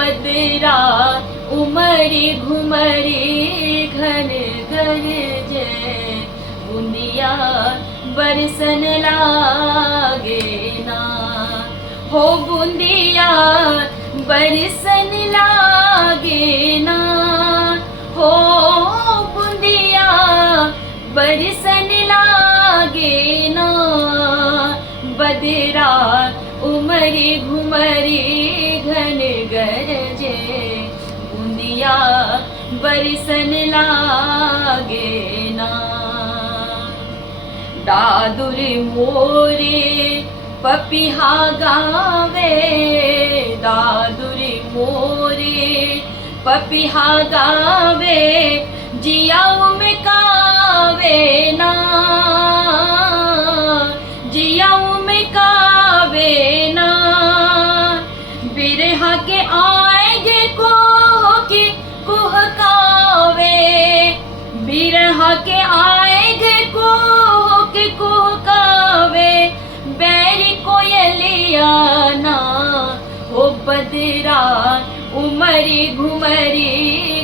बदरा उमरी घुमरी घन गरजे, बुंदिया बरसन लागे ना, हो बुंदिया बरसन लागे ना, हो बुंदिया बरसन लागे ना, बदरा उमरी घुमरी घन गरजे, बुंदिया बरसन लागे ना। दादुर मोरे पपिहा गावे, दादुर मोरे पपिहा गावे, जियाऊ में कावे ना, जियाऊ में कावे ना, बिरहा के आएगे को की कुहकावे, बिरहा के आएगे को की कुहकावे, बैरी कोयलिया ना, हो बदरा उमरी घुमरी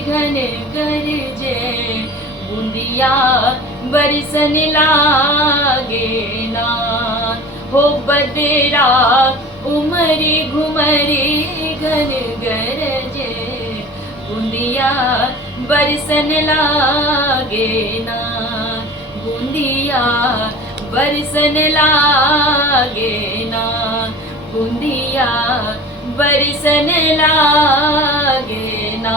घन गरजे, बुंदिया बरसन लागे ना, हो बदरा उमरी घुमरी घन गरजे, बुंदिया बरसन लागे ना, बुंदिया बरसन लागे ना, बुंदिया बरसन लागे ना।